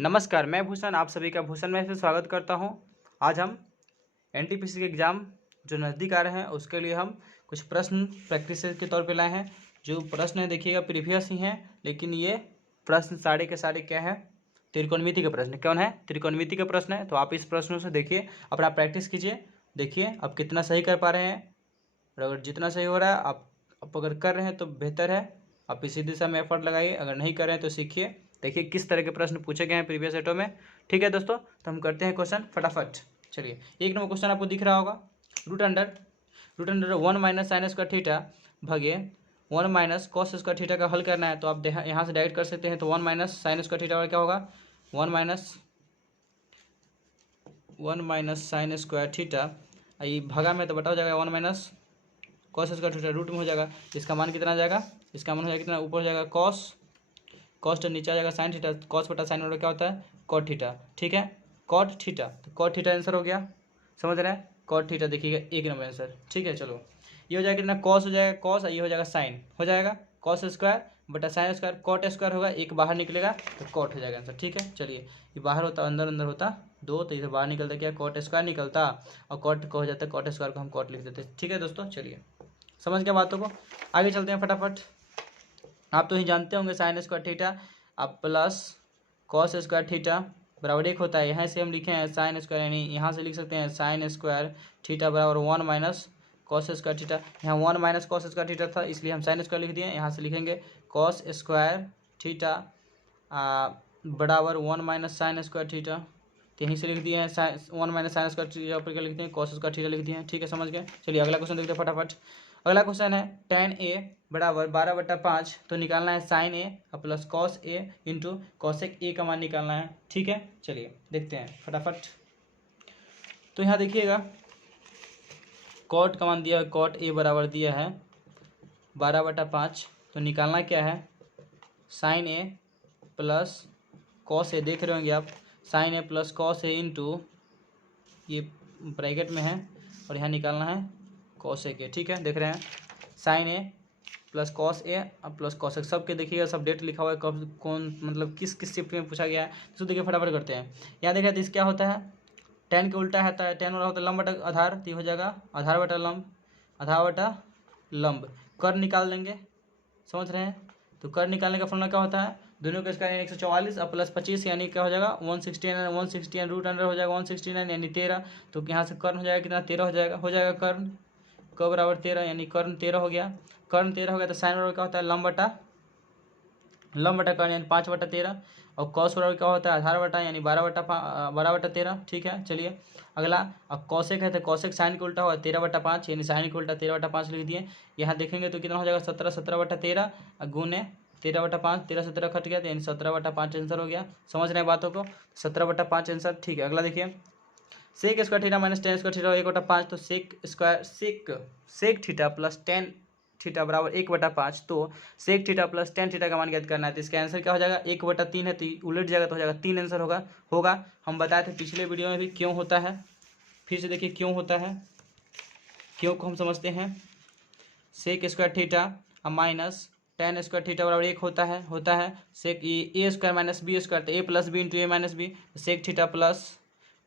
नमस्कार, मैं भूषण आप सभी का भूषण में फिर स्वागत करता हूं। आज हम एनटीपीसी के एग्ज़ाम जो नज़दीक आ रहे हैं उसके लिए हम कुछ प्रश्न प्रैक्टिस के तौर पे लाए हैं। जो प्रश्न है देखिएगा प्रीवियस ही हैं, लेकिन ये प्रश्न सारे के सारे क्या है, त्रिकोणमिति के प्रश्न। कौन है? त्रिकोणमिति के प्रश्न है। तो आप इस प्रश्नों से देखिए, अपना प्रैक्टिस कीजिए, देखिए आप कितना सही कर पा रहे हैं। और अगर जितना सही हो रहा है आप अगर कर रहे हैं तो बेहतर है, आप इसी दिशा में एफर्ट लगाइए। अगर नहीं कर रहे हैं तो सीखिए, देखिए किस तरह के प्रश्न पूछे गए हैं प्रीवियस सेटों में। ठीक है दोस्तों, तो हम करते हैं क्वेश्चन फटाफट। चलिए, एक नंबर क्वेश्चन आपको दिख रहा होगा, root under 1 minus sine square theta भागे 1 माइनस कॉस स्क्वायर थीटा का हल करना है। तो आप यहाँ से डायरेक्ट कर सकते हैं। तो 1 माइनस साइन स्क्वायर थीटा क्या होगा, 1 माइनस साइन स्क्वायर थीटा, ये भागा में तो बटा हो जाएगा 1 minus cos square theta, root में हो जाएगा। इसका मान कितना आ जाएगा, इसका मान हो जाएगा कितना, ऊपर हो जाएगा कॉस तो नीचे आ जाएगा साइन थीटा। कॉस बटा साइन वाला क्या होता है, कॉट थीटा। ठीक है, कॉट थीटा, तो कॉट थीटा आंसर हो गया। समझ रहे हैं, कॉट थीटा देखिएगा एक नंबर आंसर। ठीक है, चलो ये हो जाएगा कितना, कॉस हो जाएगा कॉस, ये हो जाएगा साइन, हो जाएगा कॉस स्क्वायर बटा साइन स्क्वायर, कॉट स्क्वायर होगा, एक बाहर निकलेगा तो कॉट हो जाएगा आंसर। ठीक है, चलिए ये बाहर होता अंदर अंदर होता दो, तो इधर बाहर निकलता क्या, कॉट स्क्वायर निकलता, और कॉट को हो जाता है कॉट स्क्वायर को हम कॉट लिख देते। ठीक है दोस्तों, चलिए समझ गया बातों को, आगे चलते हैं फटाफट। आप तो ही जानते होंगे साइन स्क्वायर थीटा अब प्लस कॉस स्क्वायर थीटा बराबर एक होता है। यहाँ से हम लिखे हैं साइन स्क्वायर, यानी यहाँ से लिख सकते हैं साइन स्क्वायर थीटा बराबर 1 माइनस कॉस स्क्वायर थीटा। यहाँ 1 माइनस कॉस स्क्वायर थीटा था, इसलिए हम साइन स्क्वायर लिख दिए। यहाँ से लिखेंगे कॉस स्क्वायर थीटा बराबर 1 माइनस साइन स्क्वायर थीटा, तो यहीं से लिख दिए हैं 1 माइनस साइन स्क्वायर थीटा पर क्या लिखते हैं, कॉस स्क्वायर थीटा लिख दिए हैं। ठीक है, समझ गए। चलिए अगला क्वेश्चन देखते हैं फटाफट। अगला क्वेश्चन है tan a बराबर 12/5, तो निकालना है sine A plus cos A into cosec A का मान निकालना है। ठीक है, चलिए देखते हैं फटाफट। तो यहाँ देखिएगा कॉट का मान दिया है, कॉट ए बराबर दिया है 12/5, तो निकालना क्या है, साइन ए प्लस कॉस ए, देख रहे होंगे आप, sign A plus cos A into ये ब्रैकेट में है, और यहाँ निकालना है कॉसेक ए। ठीक है, देख रहे हैं साइन ए प्लस कॉस ए अब प्लस कॉसेक, सबके देखिएगा सब डेट लिखा हुआ है, कब कौन मतलब किस किस शिफ्ट में पूछा गया है। तो देखिए फटाफट करते हैं। यहाँ देखिए तो इस क्या होता है, टेन के उल्टा है, टेन वाला होता है लंब बटा आधार, तो हो जाएगा आधार बटा लंब, आधार बटा लंब, कर निकाल देंगे। समझ रहे हैं, तो कर निकालने का फॉर्मूला क्या होता है, दोनों का स्क्वायर 144 और प्लस 25 यानी क्या हो जाएगा 169 रूट अंडर हो जाएगा 169 यानी 13। तो यहाँ से कर्ण हो जाएगा कितना, 13 हो जाएगा कर्ण, क बराबर 13 यानी कर्ण 13 हो गया। कर्ण 13 हो गया तो साइन बराबर क्या होता है, लंब बटा कर्ण यानी 5/13, और कॉस बराबर क्या होता है, आधार बटा यानी 12/13। ठीक है, चलिए अगला। अब कॉसेक है तो कॉसेक साइन के उल्टा हुआ 13/5 यानी साइन के उल्टा 13/5 लिख दिए। यहाँ देखेंगे तो कितना हो जाएगा 17/13 गुने 13/5, 13 कट गया तो यानी 17/5 आंसर हो गया। समझ रहे हैं बातों को, 17/5 आंसर। ठीक है, अगला देखिए, sec square theta minus tan square theta 1/5, तो sec theta plus tan theta बराबर 1/5, तो sec theta plus tan theta का मान ज्ञात करना है। तो इसका आंसर क्या हो जाएगा, 1/3 है, तो उलट जाएगा तो हो जाएगा 3 आंसर होगा। हम बताए थे पिछले वीडियो में भी क्यों होता है, फिर से देखिए क्यों होता है, क्यों को हम समझते हैं। Sec square theta minus tan square theta बराबर 1 होता है sec A square minus B square, तो A plus B into A minus B, sec theta plus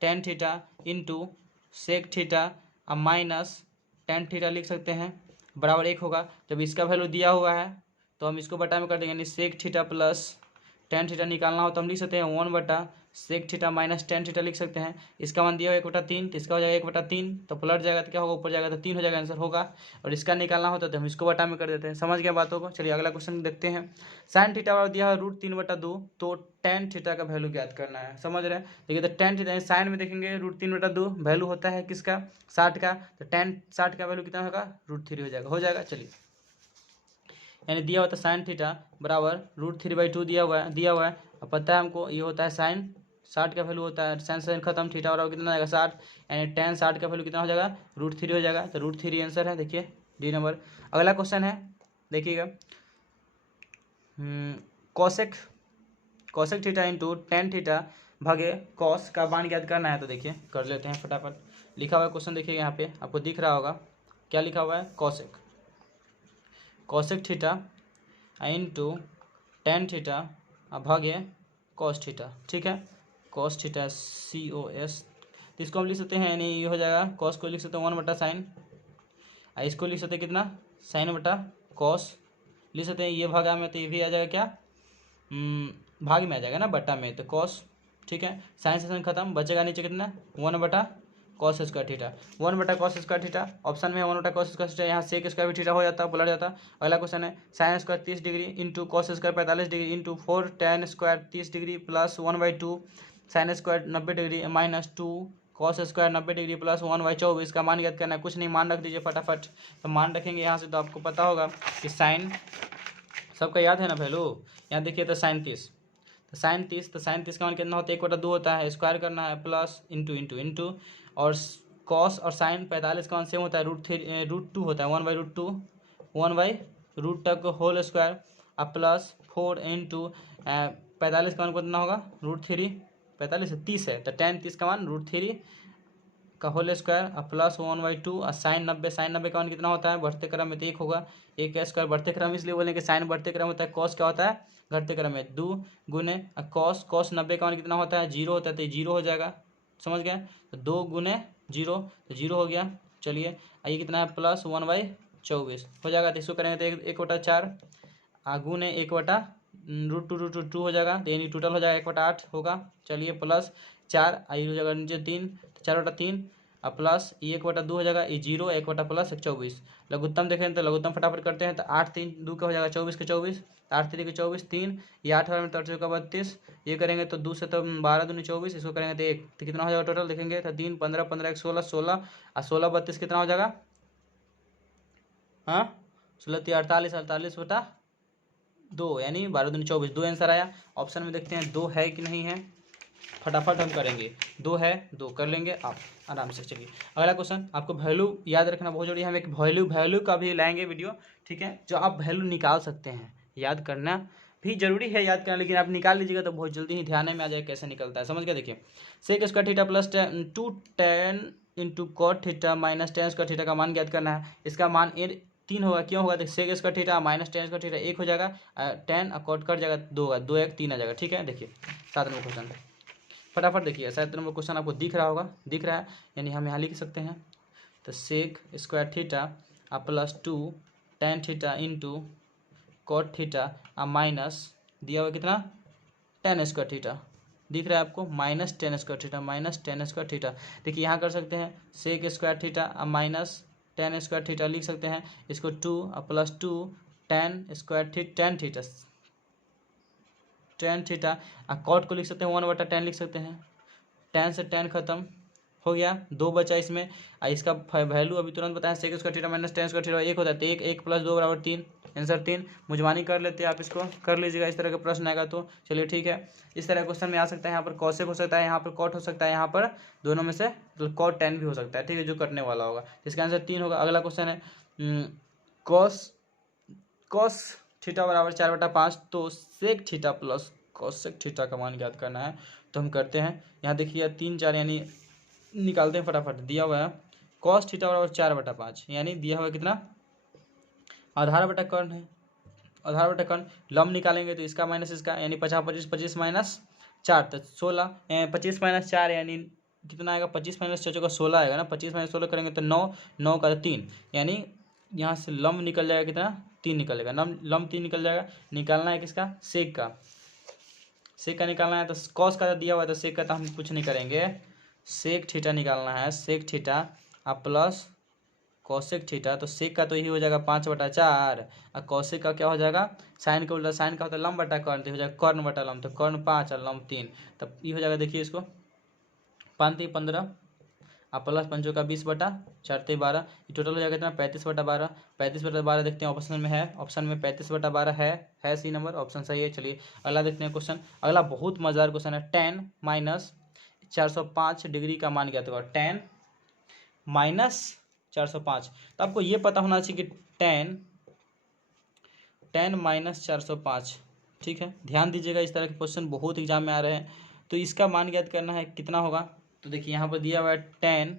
tan theta into sec theta minus tan theta लिख सकते हैं, बराबर 1 होगा। जब इसका वैल्यू दिया हुआ है तो हम इसको बटा में कर देंगे, यानी sec theta plus tan theta निकालना हो तो हम लिख सकते हैं 1 sec theta minus tan theta लिख सकते हैं। इसका मान दिया हुआ 1/3, तो इसका हो जाएगा 1/3, तो पलट जाएगा तो क्या होगा, ऊपर जाएगा तो 3 हो जाएगा, आंसर होगा। और इसका निकालना होता तो हम इसको बटा में कर देते हैं। समझ गया बातों को। चलिए अगला क्वेश्चन देखते हैं। साइन थीटा बराबर दिया है √3/2, तो टेन थीटा का वैल्यू ज्ञात करना है। समझ रहे हैं, देखिए तो टेन थीटा साइन में देखेंगे √3/2 वैल्यू होता है किसका, 60 का, तो टेन 60 का वैल्यू कितना होगा, √3 हो जाएगा। चलिए यानी दिया हुआ था साइन थीटा बराबर √3/2 दिया हुआ है। अब पता है हमको ये होता है साइन 60 का वैल्यू होता है, साइन खत्म, थीटा बराबर कितना आएगा 60, यानी टेन 60 का वैल्यू कितना हो जाएगा, √3 हो जाएगा। तो √3 आंसर है, देखिए डी नंबर। अगला क्वेश्चन है, देखिएगा cosec theta into tan theta भागे कॉस का मान ज्ञात करना है। तो देखिए कर लेते हैं फटाफट। लिखा हुआ है क्वेश्चन, देखिए यहाँ पे आपको दिख रहा होगा क्या लिखा हुआ है, cosec theta into tan theta भागे कॉस थीटा, ठीक है, कॉस थीटा COS। तो इसको हम लिख सकते हैं, यानी ये हो जाएगा कॉस को लिख सकते हैं 1/sin, इसको लिख सकते हैं कितना, sin/cos लिख सकते हैं। ये भागा में तो ये भी आ जाएगा क्या, भाग में आ जाएगा ना, बट्टा में, तो कॉस, ठीक है, साइन से साइन खत्म, बचेगा नीचे कितना 1/cos² theta, 1/cos² theta. Option में 1/cos² थीटा, यहाँ सेक स्क्वायर भी थीटा हो जाता है, पलट जाता। अगला क्वेश्चन है sine square 30 degree into cos square 45 degree into 4 tan square 30 degree plus 1/2 sine square 90 degree minus 2 cos square 90 degree plus 1/24 का मान ज्ञात करना है। कुछ नहीं, मान रख दीजिए फटाफट। तो मान रखेंगे यहाँ से, तो आपको पता होगा कि साइन, सबका याद है ना वैल्यू। यहाँ देखिए तो साइन 30, तो साइन 30 का मान कितना होता है, 1/2 होता है, स्क्वायर करना है, प्लस इंटू इंटू इंटू, और कॉस और साइन 45 का मान सेम होता है, √2 होता है, 1/√2 1/√2 होल स्क्वायर, अब प्लस 4 इंटू 45 का मान कितना होगा, √3, 45 है 30 है, तो tan 30 का मान √3 का होल स्क्वायर, अब प्लस 1/2, और साइन 90 का मान कितना होता है, बढ़ते क्रम में तो 1 होगा, 1 का स्क्वायर, बढ़ते क्रम इसलिए बोलेंगे साइन बढ़ते क्रम होता है, कॉस क्या होता है घटते क्रम में, 2 गुने कॉस 90 का मान कितना होता है, 0 होता है, तो 0 हो जाएगा, समझ गया। तो 2 गुने 0, तो 0 हो गया। चलिए ये कितना है, प्लस 1/24 हो जाएगा। तो इसको करेंगे तो 1/4 गुने 1/√2 हो जाएगा, तो यानी टोटल हो जाएगा 1/8 होगा। चलिए प्लस 4 आई हो जाएगा नीचे 3, तो 4/3, अब प्लस ये 1/2 हो जाएगा, ये 0, 1 प्लस 24। लघुत्तम देखें तो लघुत्तम फटाफट करते हैं, तो 8 3 2 का हो जाएगा 24 के 24, 8 3 के 24, 3 ये 8 में 8 का 32, ये करेंगे तो 2 से तो 12 दूनी 24, इसको करेंगे तो 1, तो कितना हो जाएगा टोटल देखेंगे तो 3 15 15 1 16 16 और 16 32 कितना हो जाएगा, हाँ 16 3 48 48/2, यानी 12 दूनी 24, 2 आंसर आया। ऑप्शन में देखते हैं 2 है कि नहीं है, फटाफट हम करेंगे, 2 है, 2 कर लेंगे आप आराम से। चलिए अगला क्वेश्चन, आपको वैल्यू याद रखना बहुत जरूरी है, हम एक वैल्यू का भी लाएंगे वीडियो, ठीक है, जो आप वैल्यू निकाल सकते हैं, याद करना भी जरूरी है, याद करना, लेकिन आप निकाल लीजिएगा तो बहुत जल्दी ही ध्यान में आ जाएगा कैसे निकलता है, समझ गया। देखिए sec square theta plus 2 tan into cot theta minus tan square theta का मान ज्ञात करना है। इसका मान 3 होगा, क्यों होगा, देखिए sec square theta minus tan square theta 1 हो जाएगा, tan और कॉट कट जाएगा 2 होगा, 2 1 3 आ जाएगा, ठीक है। देखिए 7 नंबर क्वेश्चन फटाफट देखिए, 7 नंबर क्वेश्चन आपको दिख रहा होगा, दिख रहा है, यानी हम यहाँ लिख सकते हैं, तो sec square theta plus 2 tan theta into cot theta minus दिया हुआ कितना tan स्क्वायर थीटा, दिख रहा है आपको, माइनस tan स्क्वायर थीटा। देखिए यहाँ कर सकते हैं sec square theta minus tan square theta लिख सकते हैं, इसको 2 प्लस 2 tan थीटा कॉट को लिख सकते हैं 1/tan लिख सकते हैं, tan से tan खत्म हो गया, 2 बचा इसमें, इसका वैल्यू अभी तुरंत बताएं, sec square theta minus tan square theta 1 होता है, तो 1 1 प्लस 2 बराबर 3, आंसर 3। मुझमानी कर लेते हैं, आप इसको कर लीजिएगा, इस तरह का प्रश्न आएगा तो चलिए ठीक है। इस तरह क्वेश्चन में आ सकता है, यहाँ पर कॉसेक हो सकता है, यहाँ पर कॉट हो सकता है, यहाँ पर दोनों में से कॉट tan भी हो सकता है, ठीक है, जो कटने वाला होगा, इसका आंसर 3 होगा। अगला क्वेश्चन है कॉस थीटा बराबर 4/5, तो sec theta plus cosec theta का मान ज्ञात करना है। तो हम करते हैं, यहाँ देखिए 3 4 यानी निकालते हैं फटाफट, दिया हुआ है कॉस थीटा बराबर 4/5, यानी दिया हुआ कितना, आधार बटा कर्ण है, आधार बटा कर्ण, लंब निकालेंगे तो इसका माइनस इसका, यानी 50 25 25 माइनस 4 तो 16, 25 माइनस 4 यानी कितना आएगा, 25 माइनस 4 का 16 आएगा ना, 25 माइनस 16 करेंगे तो 9, 9 का 3, यानी यहाँ से लंब निकल जाएगा कितना, 3 निकलेगा, लंब 3 निकल जाएगा। निकालना है किसका, सेक का निकालना है, तो कॉस का दिया हुआ है, तो सेक का तो हम कुछ नहीं करेंगे, सेक थीटा निकालना है, sec theta plus cosec theta, तो सेक का तो यही हो जाएगा 5/4, और कॉसेक का क्या हो जाएगा, साइन का उल्टा, साइन का होता है लंब बटा कर्ण, तो हो जाएगा कर्ण बटा लंब, तो कर्ण 5 और लंब 3, तब ये हो जाएगा, देखिए इसको 5 3 15 प्लस 5 का 20/4 12, ये टोटल हो जाएगा इतना 35/12, 35/12 देखते हैं ऑप्शन में है, ऑप्शन में 35/12 है सी नंबर, ऑप्शन सही है। चलिए अगला देखते हैं क्वेश्चन, अगला बहुत मजेदार क्वेश्चन है, tan माइनस 405 डिग्री का मान ज्ञात करो, tan माइनस 405, तो आपको ये पता होना चाहिए कि tan माइनस 405, ठीक है, ध्यान दीजिएगा, इस तरह के क्वेश्चन बहुत एग्जाम में आ रहे हैं, तो इसका मान ज्ञात करना है कितना होगा। तो देखिए यहाँ पर दिया हुआ है tan,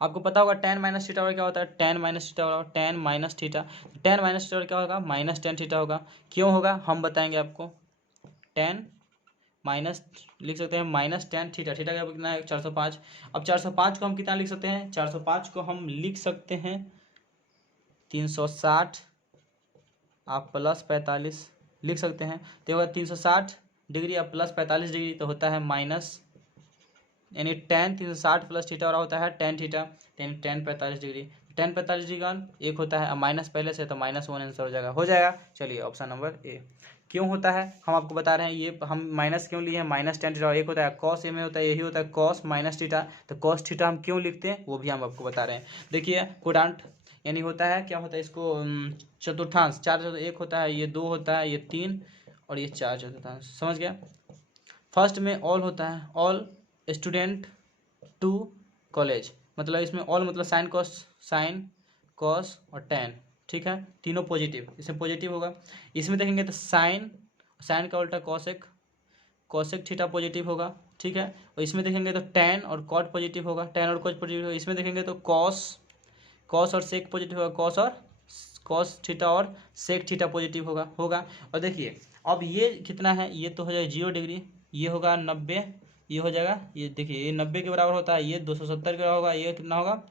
आपको पता होगा tan माइनस थीटा क्या होता है, tan माइनस थीटा बराबर tan minus theta, tan minus theta क्या होगा, माइनस tan थीटा होगा, क्यों होगा हम बताएंगे आपको, 10 माइनस लिख सकते हैं माइनस 10 थीटा, थीटा का कितना है 405। अब 405 को हम कितना लिख सकते हैं, 405 को हम लिख सकते हैं 360 आप प्लस 45 लिख सकते हैं। तो होगा 360 डिग्री आप प्लस 45 डिग्री, तो होता है माइनस यानी टेन 360 प्लस थीटा और होता है टेन थीटा, यानी टेन 45 डिग्री। टेन 45 डिग्री का एक होता है, अब माइनस पहले से तो -1 आंसर हो जाएगा, हो जाएगा। चलिए ऑप्शन नंबर ए। क्यों होता है हम आपको बता रहे हैं, ये हम माइनस क्यों लिए हैं, माइनस टेन थीटा, एक होता है कॉस ए में होता है, यही होता है कॉस माइनस थीटा। तो कॉस थीटा हम क्यों लिखते हैं वो भी हम आपको बता रहे हैं। देखिए कोडांट यानी होता है, क्या होता है इसको चतुर्थांश, चार एक होता है, ये 2 होता है, ये 3 और ये 4 चतुर्थांश, समझ गया। फर्स्ट में ऑल होता है, ऑल स्टूडेंट टू कॉलेज, मतलब इसमें ऑल मतलब साइन कॉस और टेन, ठीक है, तीनों पॉजिटिव, इसमें पॉजिटिव होगा। इसमें देखेंगे तो साइन का उल्टा कॉसेक थीटा पॉजिटिव होगा, ठीक है। और इसमें देखेंगे तो टेन और कॉट पॉजिटिव होगा, टेन और कॉट पॉजिटिव होगा। इसमें देखेंगे तो कॉस और सेक पॉजिटिव होगा, कॉस थीटा और सेक थीटा पॉजिटिव होगा। और देखिए अब ये कितना है, ये तो हो जाएगा 0 डिग्री, ये होगा 90, ये हो जाएगा, ये देखिए ये 90 के बराबर होता है, ये 270 के बराबर होगा, ये कितना होगा,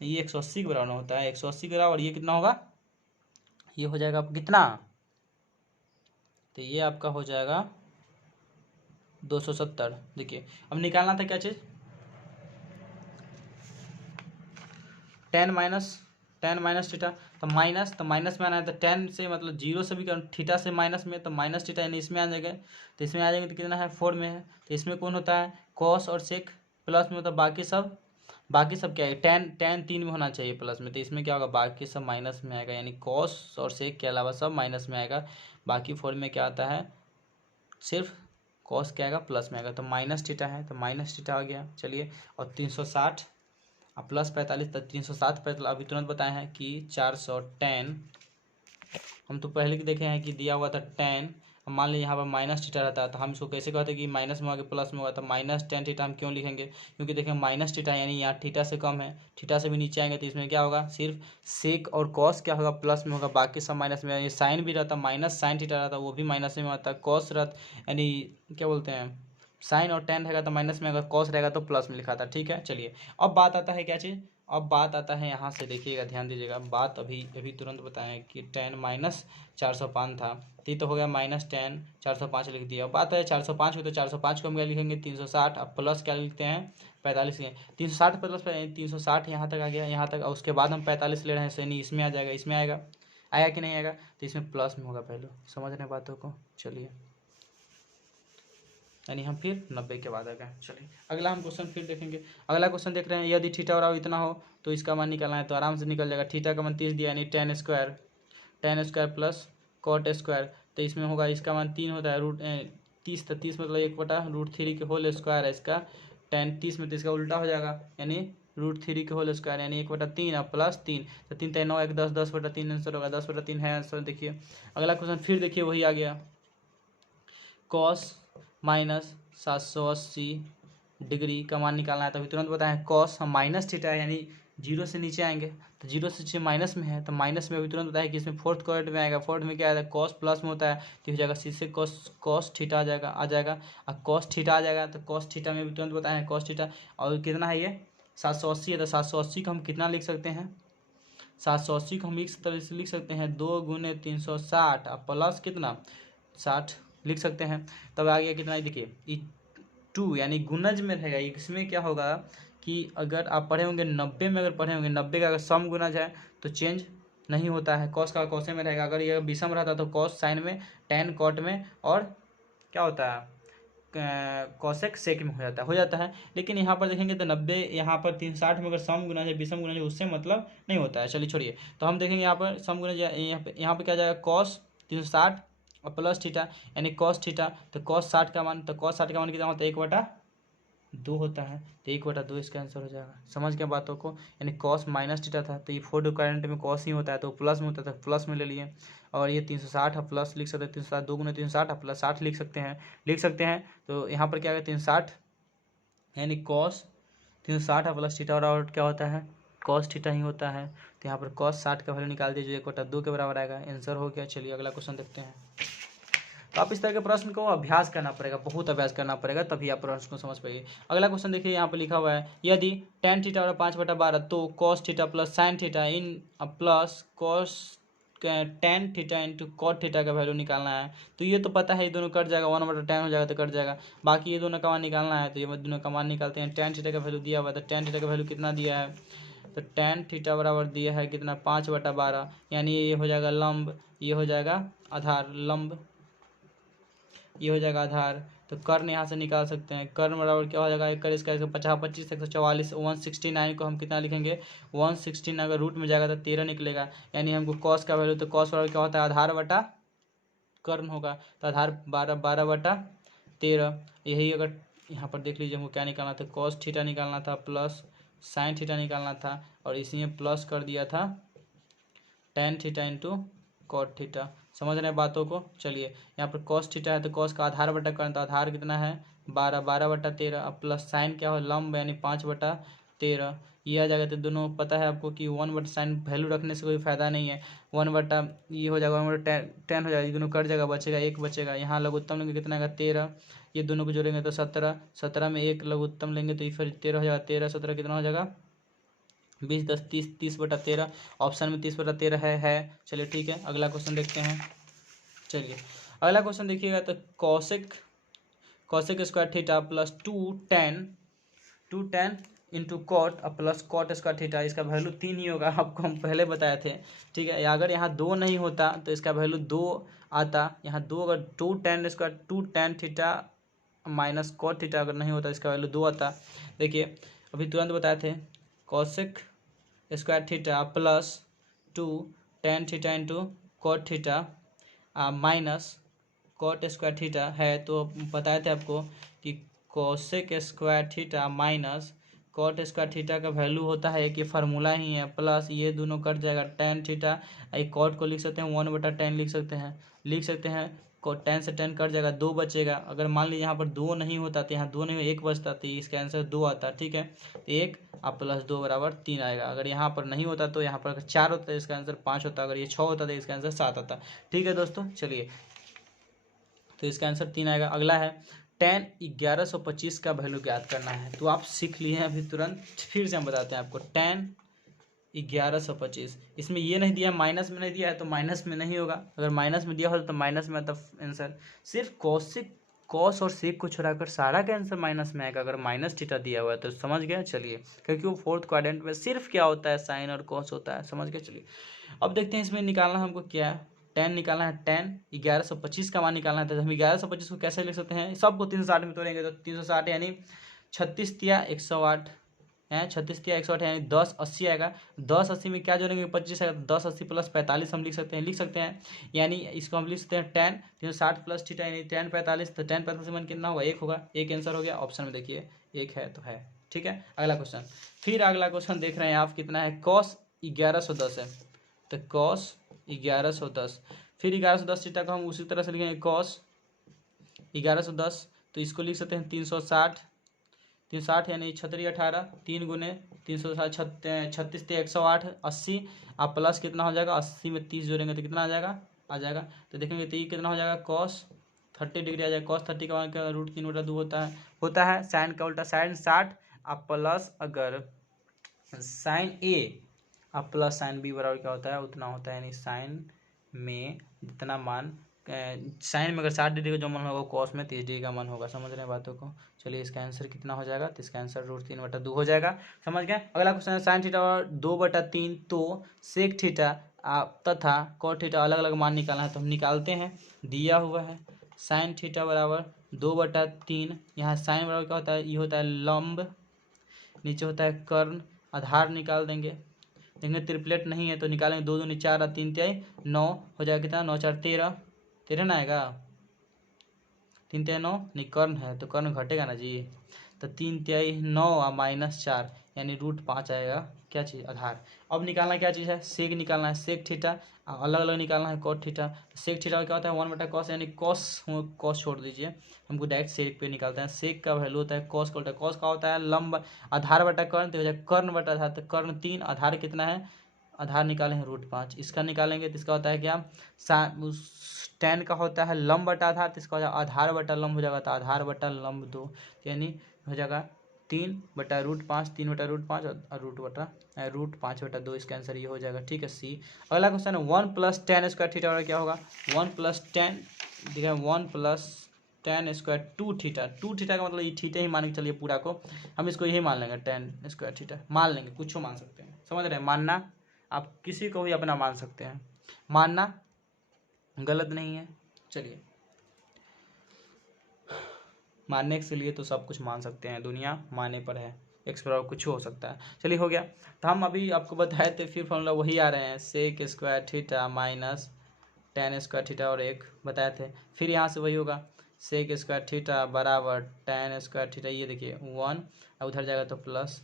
ये 180 के बराबर होता है, 180 के बराबर, ये कितना होगा, ये हो जाएगा आपका कितना, तो ये आपका हो जाएगा 270। देखिए अब निकालना था क्या चीज़, टेन माइनस थीटा, तो माइनस में आना है, तो टेन से मतलब 0 से भी थीटा से माइनस में, तो माइनस थीटा यानी इसमें आ जाएगा, तो इसमें आ जाएंगे तो कितना है 4 में है, तो इसमें कौन होता है कॉस और सेक, प्लस में होता है बाकी सब क्या है, टेन 3 में होना चाहिए प्लस में, तो इसमें क्या होगा बाकी सब माइनस में आएगा, यानी कॉस और सेक के अलावा सब माइनस में आएगा। बाकी 4 में क्या आता है, सिर्फ कॉस क्या आएगा प्लस में आएगा, तो माइनस थीटा है, तो माइनस थीटा आ गया। चलिए और 360 अब प्लस 45, तो 360 पर अभी तुरंत बताए हैं कि 410, हम तो पहले की देखे हैं कि दिया हुआ था 10, अब मान लीजिए यहाँ पर माइनस थीटा रहता है, तो हम इसको कैसे कहते हैं कि माइनस में आगे प्लस में होगा, तो -10 थीटा हम क्यों लिखेंगे, क्योंकि देखें माइनस थीटा यानी यहाँ थीटा से कम है, थीटा से भी नीचे आएंगे, तो इसमें क्या होगा सिर्फ सेक और कॉस क्या होगा प्लस में होगा, बाकी सब माइनस में। साइन भी रहता माइनस साइन थीटा रहता, वो भी माइनस में आता है। कॉस रहता यानी क्या बोलते हैं, साइन और टेन रहेगा तो माइनस में, अगर कॉस रहेगा तो प्लस में लिखा था, ठीक है। चलिए अब बात आता है क्या चीज़, अब बात आता है यहाँ से, देखिएगा ध्यान दीजिएगा, बात अभी तुरंत बताएं कि 10 माइनस 405 था, तो हो गया -10 405 लिख दिया। बात है 405 हो, तो 405 को हम क्या लिखेंगे 360, अब प्लस क्या लिखते हैं 45 लिखेंगे, 360 प्लस 360 यहाँ तक आ गया, यहाँ तक, और उसके बाद हम 45 ले रहे हैं, सही इसमें आ जाएगा, इसमें आएगा कि नहीं आएगा, तो इसमें प्लस में होगा, पहले समझ रहे बातों को। चलिए यानी हम फिर 90 के बाद आ गए। चलिए अगला हम क्वेश्चन फिर देखेंगे। अगला क्वेश्चन देख रहे हैं, यदि थीटा और इतना हो तो इसका मान निकालना है, तो आराम से निकल जाएगा। थीटा का मान 30 दिया, यानी tan square plus cot square, तो इसमें होगा इसका मान 3 होता है, √30, तो 30 मतलब 1/√3 के होल स्क्वायर है इसका, टेन 30 में, तो इसका उल्टा हो जाएगा, यानी √3 के होल स्क्वायर, यानी 1/3 और प्लस 3, तो 3 3 9 1 10, 10/3 आंसर होगा, 10/3 है आंसर। देखिए अगला क्वेश्चन फिर देखिए वही आ गया, कॉस -780 डिग्री का मान निकालना है, तो अभी तुरंत बताएं कॉस हम माइनस थीटा है, यानी 0 से नीचे आएंगे, तो 0 से नीचे माइनस में है, तो माइनस में अभी तुरंत बताया कि इसमें फोर्थ क्वाड्रेंट में आएगा, फोर्थ में क्या आएगा कॉस प्लस में होता है, तो हो जाएगा सी से कॉस थीटा आ जाएगा। अब कॉस थीटा आ जाएगा, तो कॉस थीटा में भी तुरंत बताया है कॉस थीटा, और कितना है ये 780 है, तो 780 को हम कितना लिख सकते हैं, 780 को हम इस तरह से लिख सकते हैं 2 × 360 और प्लस कितना 60 लिख सकते हैं। तब आ गया कितना, देखिए 2 यानी गुणज में रहेगा, इसमें क्या होगा कि अगर आप पढ़े होंगे 90 में, अगर पढ़े होंगे 90 का अगर सम गुणज है तो चेंज नहीं होता है, कॉस का कॉसे में रहेगा, अगर ये विषम रहता तो कॉस साइन में, टेन कॉट में, और क्या होता है कॉसेक सेक में हो जाता है। लेकिन यहाँ पर देखेंगे तो 90, यहाँ पर 360 में अगर सम गुणज है विषम गुणज है उससे मतलब नहीं होता है। चलिए छोड़िए, तो हम देखेंगे यहाँ पर सम गुणज, यहाँ पर क्या जाएगा कॉस 360 और प्लस थीटा, यानी कॉस थीटा, तो कॉस 60 का मान, तो कॉस 60 का मान कितना होता है 1/2 होता है, तो 1/2 इसका आंसर हो जाएगा। समझ गया बातों को, यानी कॉस माइनस थीटा था, तो ये फोर्थ क्वाड्रेंट में कॉस ही होता है, तो प्लस में होता है, तो प्लस में ले लिए, और ये 360 और प्लस लिख सकते हैं, 360 2 × 360 और प्लस 60 लिख सकते हैं। तो यहाँ पर क्या है 360 यानी कॉस 360 और प्लस थीटा, और क्या होता है कॉस थीटा ही होता है, तो यहाँ पर कॉस 60 का वैल्यू निकाल दीजिए, 1/2 के बराबर आएगा, आंसर हो गया। चलिए अगला क्वेश्चन देखते हैं। तो आप इस तरह के प्रश्न को अभ्यास करना पड़ेगा, बहुत अभ्यास करना पड़ेगा, तभी आप प्रश्न को समझ पाइए। अगला क्वेश्चन देखिए, यहाँ पर लिखा हुआ है यदि tan थीटा बराबर 5/12 तो cos theta plus sine theta इन plus cos tan theta into cot theta का वैल्यू निकालना है। तो ये तो पता है, ये दोनों कट जाएगा, 1/tan हो जाएगा तो कट जाएगा। बाकी ये दोनों का मान निकालना है, तो ये दोनों का मान निकालते हैं। tan थीटा का वैल्यू दिया हुआ है, तो tan थीटा का वैल्यू कितना दिया है, तो tan थीटा बराबर दिया है कितना 5/12, यानी ये हो जाएगा लंब, ये हो जाएगा आधार, लंब ये हो जाएगा आधार। तो कर्ण यहाँ से निकाल सकते हैं, कर्ण बराबर क्या हो जाएगा, एक कर इसका 50 25 144 169 को हम कितना लिखेंगे 116, अगर रूट में जाएगा तो 13 निकलेगा, यानी हमको कॉस का वैल्यू, तो कॉस बराबर क्या होता है आधार बटा कर्ण होगा, तो आधार 12/13। यही अगर यहाँ पर देख लीजिए हमको क्या निकालना था, कॉस थीटा निकालना था प्लस साइन थीटा निकालना था, और इसी में प्लस कर दिया था tan theta into cot theta. समझ रहे हैं बातों को। चलिए यहाँ पर cos थीटा है, तो cos का आधार बटा कर्ण, तो आधार कितना है 12/13, अब प्लस साइन क्या हो लंब, यानी 5/13, ये आ जाएगा। तो दोनों पता है आपको कि 1/sin वैल्यू रखने से कोई फायदा नहीं है, 1 ये हो जाएगा 1/10 हो जाएगा, ये दोनों कट जाएगा, बचेगा एक बचेगा। यहाँ लघुत्तम लेंगे कितना आएगा 13, ये दोनों को जोड़ेंगे तो 17, 17 में एक लघुत्तम लेंगे तो ये फिर 13 हो जाएगा, 13 17 कितना हो जाएगा 20 10 30, 30/13, ऑप्शन में 30/13 है। चलिए ठीक है, अगला क्वेश्चन देखते हैं। चलिए अगला क्वेश्चन देखिएगा, तो cosec square theta plus 2 tan into cot plus cot square theta, इसका वैल्यू 3 ही होगा, आपको हम पहले बताए थे। ठीक है, अगर यहाँ 2 नहीं होता तो इसका वैल्यू 2 आता, यहाँ 2 अगर 2 tan थीटा माइनस कॉट थीटा अगर नहीं होता इसका वैल्यू 2 आता। देखिए अभी तुरंत बताए थे, cosec square theta plus 2 tan theta into cot theta minus cot square theta है, तो बताए थे आपको कि cosec square theta minus cot square theta का वैल्यू होता है कि फार्मूला ही है, प्लस ये दोनों कट जाएगा tan थीटा, एक कॉट को लिख सकते हैं 1/10 लिख सकते हैं tan से tan कट जाएगा, 2 बचेगा। अगर मान लीजिए यहाँ पर 2 नहीं होता तो यहाँ 2 नहीं, 1 बचता, तो इसका आंसर 2 आता। ठीक है, 1 और प्लस 2 बराबर 3 आएगा। अगर यहाँ पर नहीं होता तो यहाँ पर अगर 4 होता तो इसका आंसर 5 होता, अगर ये 6 होता तो इसका आंसर 7 आता। ठीक है दोस्तों, चलिए तो इसका आंसर 3 आएगा। अगला है tan 1125 का वैल्यू ज्ञात करना है, तो आप सीख लिए हैं अभी तुरंत, फिर से हम बताते हैं आपको। tan 1125, इसमें ये नहीं दिया, माइनस में नहीं दिया है तो माइनस में नहीं होगा, अगर माइनस में दिया होता तो माइनस में आता आंसर। सिर्फ कॉस और सेक को छोड़ाकर सारा का आंसर माइनस में आएगा, अगर माइनस थीटा दिया हुआ है तो समझ गया। चलिए क्योंकि वो फोर्थ क्वाड्रेंट में सिर्फ क्या होता है साइन और कॉस होता है, समझ गए। चलिए अब देखते हैं इसमें निकालना हमको क्या है, tan निकालना है, tan 1125 का मान निकालना है। तो हम 1125 को कैसे लिख सकते हैं, सबको 360 में तोड़ेंगे तो 360 यानी 36 तिया 108 है, 36 तिया 108 यानी 10 80 आएगा। 10 80 में क्या जोड़ेंगे 25 आएगा, 10 80 प्लस 45 हम लिख सकते हैं, यानी इसको हम लिख सकते हैं tan 360 प्लस थीटा यानी tan 45, तो tan 45 मान कितना होगा 1 होगा, एक आंसर हो गया। ऑप्शन में देखिए 1 है तो है। ठीक है, अगला क्वेश्चन, फिर अगला क्वेश्चन देख रहे हैं आप, कितना है cos 1110 है, तो cos 1110, फिर 1110 थीटा को हम उसी तरह से लिखेंगे cos 1110, तो इसको लिख सकते हैं 360 यानी 36 18, 3 गुने 360 36 108 80, आप प्लस कितना हो जाएगा 80 में 30 जोड़ेंगे तो कितना आ जाएगा। तो देखेंगे तो ये कितना हो जाएगा cos 30 डिग्री आ जाएगा। cos 30 का मान क्या √3/2 होता है। साइन का उल्टा साइन 60, आप प्लस अगर साइन ए आप प्लस साइन बी बराबर क्या होता है उतना होता है, यानी साइन में जितना मान साइन में अगर 60 डिग्री का जो मान होगा कॉस में 30 डिग्री का मान होगा। समझ रहे हैं बातों को। चलिए इसका आंसर कितना हो जाएगा, तो इसका आंसर √3/2 हो जाएगा। समझ गए। अगला क्वेश्चन है साइन थीटा और 2/3, तो सेक थीटा तथा कॉट थीटा अलग अलग मान निकालना है, तो हम निकालते हैं। दिया हुआ है साइन थीटा बराबर 2/3, यहाँ साइन बराबर क्या होता है, ये होता है लंब, नीचे होता है कर्ण, आधार निकाल देंगे। देखेंगे ट्रिपलेट नहीं है तो निकालेंगे, 2 दूनी 4 और 3 तिहाई 9 हो जाएगा, कितना 9 4 13 ना आएगा, 3 तिहाई 9 नहीं, कर्ण है तो कर्ण घटेगा ना जी, तो 3 तिहाई 9 और -4 यानी √5 आएगा। क्या चीज़ आधार। अब निकालना क्या चीज़ है, सेक निकालना है, सेक थीटा अलग अलग निकालना है, कॉट थीटा। सेक थीटा क्या होता है 1/cos, यानी कॉस छोड़ दीजिए, हमको डायरेक्ट सेक पे निकालते हैं। सेक का वैल्यू होता है कॉस का उल्टा, कॉस का होता है लंब, आधार बटा कर्ण, तो हो जाए कर्ण बटा आधार, तो कर्ण 3, आधार कितना है, आधार निकाले हैं √5, इसका निकालेंगे तो इसका होता है क्या टेन का होता है लंब बटा आधार, तो इसका हो जाएगा आधार बटा लंब हो जाएगा, तो आधार बटा लंब 2, यानी हो जाएगा 3/√5, 3/√5 और √5/2, इसका आंसर ये हो जाएगा। ठीक है, सी। अगला क्वेश्चन है 1 + tan स्क्वायर थीटा और क्या होगा 1 + tan, ठीक है 1 + tan स्क्वायर 2 थीटा, 2 थीटा का मतलब ये थीटा ही मान के चलिए पूरा को, हम इसको यही मान लेंगे tan स्क्वायर थीटा मान लेंगे, कुछ मान सकते हैं, समझ रहे हैं। मानना आप किसी को भी अपना मान सकते हैं, मानना गलत नहीं है। चलिए, मानने के लिए तो सब कुछ मान सकते हैं, दुनिया मानने पर है, एक्स बराबर कुछ हो सकता है। चलिए हो गया। तो हम अभी आपको बताए थे फिर फॉर्मूला वही आ रहे हैं, sec square theta minus tan square theta और एक बताए थे, फिर यहाँ से वही होगा सेक स्क्वायर थीटा बराबर tan स्क्वायर थीटा, ये देखिए 1 उधर जाएगा तो प्लस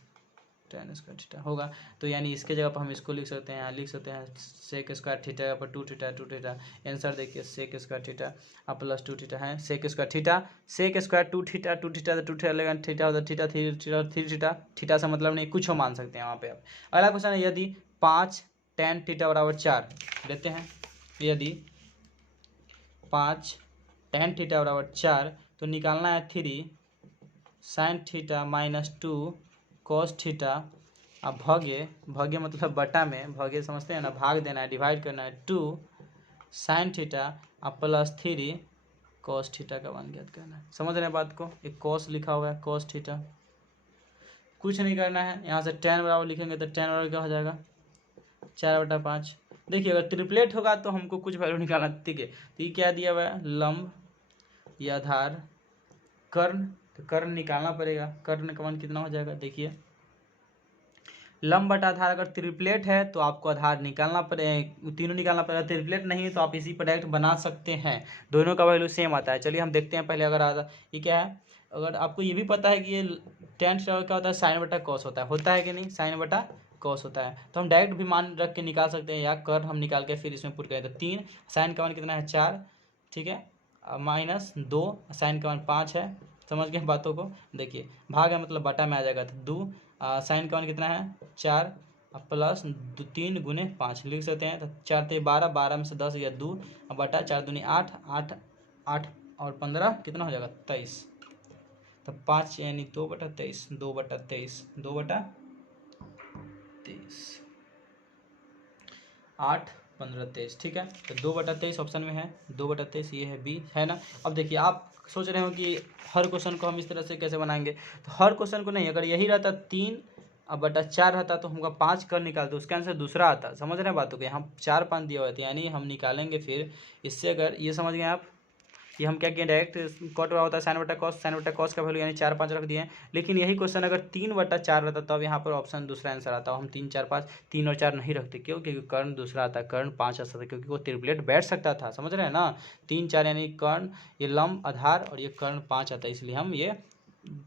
tan स्क्वायर थीटा होगा। तो यानी इसके जगह पर हम इसको लिख सकते हैं, सेक स्क्वायर थीटा पर 2 थीटा, आंसर देखिए सेक स्क्वायर थीटा अब प्लस 2 थीटा है, सेक स्क्वायर 2 थीटा 2 थीटा लेगा, थीटा होता थीटा 3 थीटा, थीटा से मतलब नहीं, कुछ हो मान सकते हैं वहाँ पे आप। अगला क्वेश्चन है यदि 5 tan थीटा बराबर 4 देते हैं, यदि 5 tan थीटा बराबर 4 तो निकालना है 3 sin theta minus 2 cos theta, अब भाग्य मतलब बटा में, भाग्य समझते हैं ना, भाग देना है, डिवाइड करना है 2 sin थीटा अब प्लस 3 cos थीटा का मान ज्ञात करना है। समझ रहे हैं बात को, एक cos लिखा हुआ है cos थीटा, कुछ नहीं करना है, यहाँ से tan बराबर लिखेंगे तो tan बराबर क्या हो जाएगा 4/5। देखिए अगर ट्रिपलेट होगा तो हमको कुछ वैल्यू निकालना, ठीक है। तो ये क्या दिया हुआ है लंब, ये आधार, कर्ण, तो कर्ण निकालना पड़ेगा, कर्ण का मान कितना हो जाएगा देखिए, लंब बटा आधार अगर ट्रिपलेट है तो आपको आधार निकालना पड़ेगा, तीनों निकालना पड़ेगा, ट्रिपलेट नहीं है तो आप इसी पर डायरेक्ट बना सकते हैं, दोनों का वैल्यू सेम आता है। चलिए हम देखते हैं पहले, अगर आता ये क्या है, अगर आपको ये भी पता है कि ये tan थीटा क्या होता है साइन बटा कॉस होता है कि नहीं, साइन बटा कॉस होता है, तो हम डायरेक्ट भी मान रख के निकाल सकते हैं, या कर्ण हम निकाल के फिर इसमें पुट करें तो 3 साइन का मान कितना है 4, ठीक है, माइनस 2 साइन का मान 5 है। समझ गए बातों को, देखिए भाग है मतलब बटा में आ जाएगा, तो 2 साइन का मान कितना है 4 प्लस 3 गुने 5 लिख सकते हैं, तो 4 × 12, 12 में से 10 या 2 बटा 4 दूनी 8, 8 8 और 15 कितना हो जाएगा 23, तो 5 यानी 2/23, 2/23, 2/23, 8 15 23, ठीक है। तो 2/23 ऑप्शन में है, 2/23 ये है बी, है ना। अब देखिए आप सोच रहे हो कि हर क्वेश्चन को हम इस तरह से कैसे बनाएंगे, तो हर क्वेश्चन को नहीं, अगर यही रहता 3/4 रहता तो हमका 5 कर निकालते, उसका आंसर दूसरा आता। समझ रहे हैं बातों को, यहाँ 4 5 दिया हुआ था, यानी हम निकालेंगे फिर इससे, अगर ये समझ गए आप, ये हम क्या किए डायरेक्ट कॉट होता है साइन बटा कॉस का वैल्यू यानी 4 5 रख दिए हैं। लेकिन यही क्वेश्चन अगर 3/4 रहता तो अब यहाँ पर ऑप्शन दूसरा आंसर आता, हम 3 4 5 3 और 4 नहीं रखते, क्यों, क्योंकि कर्ण दूसरा आता, कर्ण 5 आ सकता, क्योंकि वो ट्रिपलेट बैठ सकता था। समझ रहे हैं ना, 3 4 यानी कर्ण, ये लंब आधार और ये कर्ण 5 आता, इसलिए हम ये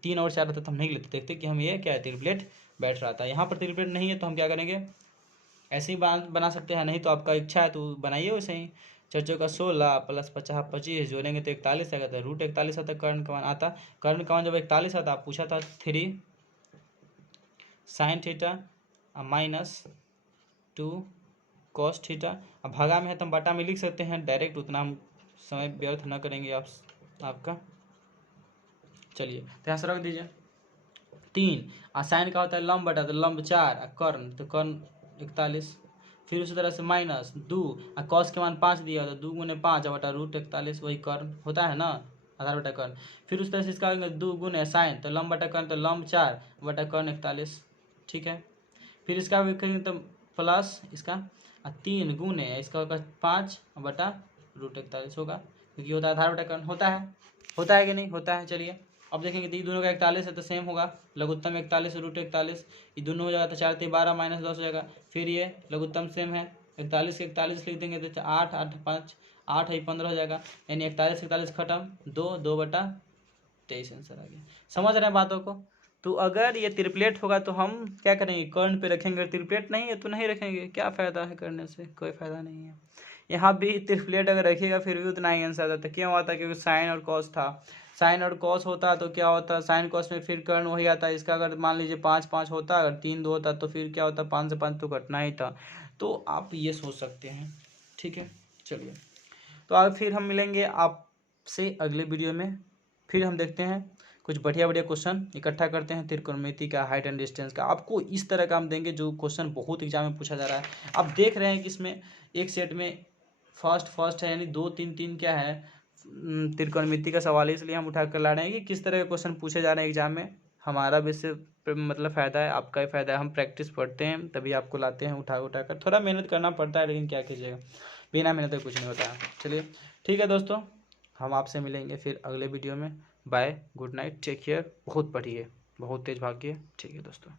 3 और 4 रहता तो हम नहीं लेते, देखते कि हम ये क्या है ट्रिपलेट बैठ रहा था। यहाँ पर ट्रिपलेट नहीं है तो हम क्या करेंगे, ऐसे ही बना सकते हैं, नहीं तो आपका इच्छा है तो बनाइए वैसे ही। 4 का 16 प्लस 50 25 जोड़ेंगे तो 41 आएगा, तो √41 आता, कर्ण का मान आता, कर्ण का मान जब 41 आता, आप पूछा था 3 sine theta minus 2 cos theta, अब भागा में है तो हम बटा में लिख सकते हैं डायरेक्ट, उतना हम समय व्यर्थ न करेंगे आपका। चलिए तो यहाँ से रख दीजिए 3 साइन का होता है लंब बटा, तो लंब 4 कर्ण, तो कर्ण 41, फिर उसी तरह से माइनस 2 कॉस के मान 5 दिया, तो 2 गुने 5 बटा √41 वही कर्ण होता है ना, आधार बटा कर्ण। फिर उस तरह से इसका 2 गुने साइन, तो लंब बटा कर्ण, तो लंब 4 बटा कर्ण 41, ठीक है। फिर इसका भी कहेंगे तो प्लस इसका 3 गुने इसका होगा 5 बटा √41 होगा, क्योंकि होता है आधार बटा कर्ण, होता है कि नहीं होता है। चलिए अब देखेंगे तो ये दोनों का 41 है तो सेम होगा, लघुत्तम 41 √41, ये दोनों हो जाएगा तो 4 × 12 -10 हो जाएगा। फिर ये लघुत्तम सेम है, 41 के 41 लिख देंगे तो 8 8 5 8 है 15 हो जाएगा, यानी 41 41 खत्म, 2/23 आंसर आ गया। समझ रहे हैं बातों को। तो अगर ये ट्रिपलेट होगा तो हम क्या करेंगे, कर्ण पे रखेंगे, ट्रिपलेट नहीं है तो नहीं रखेंगे, क्या फ़ायदा है करने से, कोई फ़ायदा नहीं है। यहाँ भी ट्रिपलेट अगर रखिएगा फिर भी उतना ही आंसर आता, क्यों आता, क्योंकि साइन और कॉस था, साइन और कॉस होता तो क्या होता, साइन कॉस में फिर कर्ण वही आता, इसका अगर मान लीजिए 5 5 होता, अगर 3 2 होता तो फिर क्या होता, 5 से 5 तो घटना ही था। तो आप ये सोच सकते हैं, ठीक है। चलिए तो फिर हम मिलेंगे आपसे अगले वीडियो में। फिर हम देखते हैं कुछ बढ़िया बढ़िया क्वेश्चन इकट्ठा करते हैं, त्रिकोणमिति का, हाइट एंड डिस्टेंस का। आपको इस तरह का हम देंगे जो क्वेश्चन बहुत एग्जाम में पूछा जा रहा है। आप देख रहे हैं कि इसमें एक सेट में फर्स्ट है, यानी 2 3 3 क्या है, त्रिकोणमिति का सवाल है, इसलिए हम उठा कर ला रहे हैं कि किस तरह के क्वेश्चन पूछे जा रहे हैं एग्जाम में। हमारा भी इससे मतलब फ़ायदा है, आपका भी फ़ायदा है। हम प्रैक्टिस पढ़ते हैं तभी आपको लाते हैं उठा उठा कर। थोड़ा मेहनत करना पड़ता है, लेकिन क्या कीजिएगा, बिना मेहनत के कुछ नहीं होता है। चलिए ठीक है दोस्तों, हम आपसे मिलेंगे फिर अगले वीडियो में। Bye, good night, take care. बहुत पढ़िए, बहुत तेज भागिए। ठीक है दोस्तों।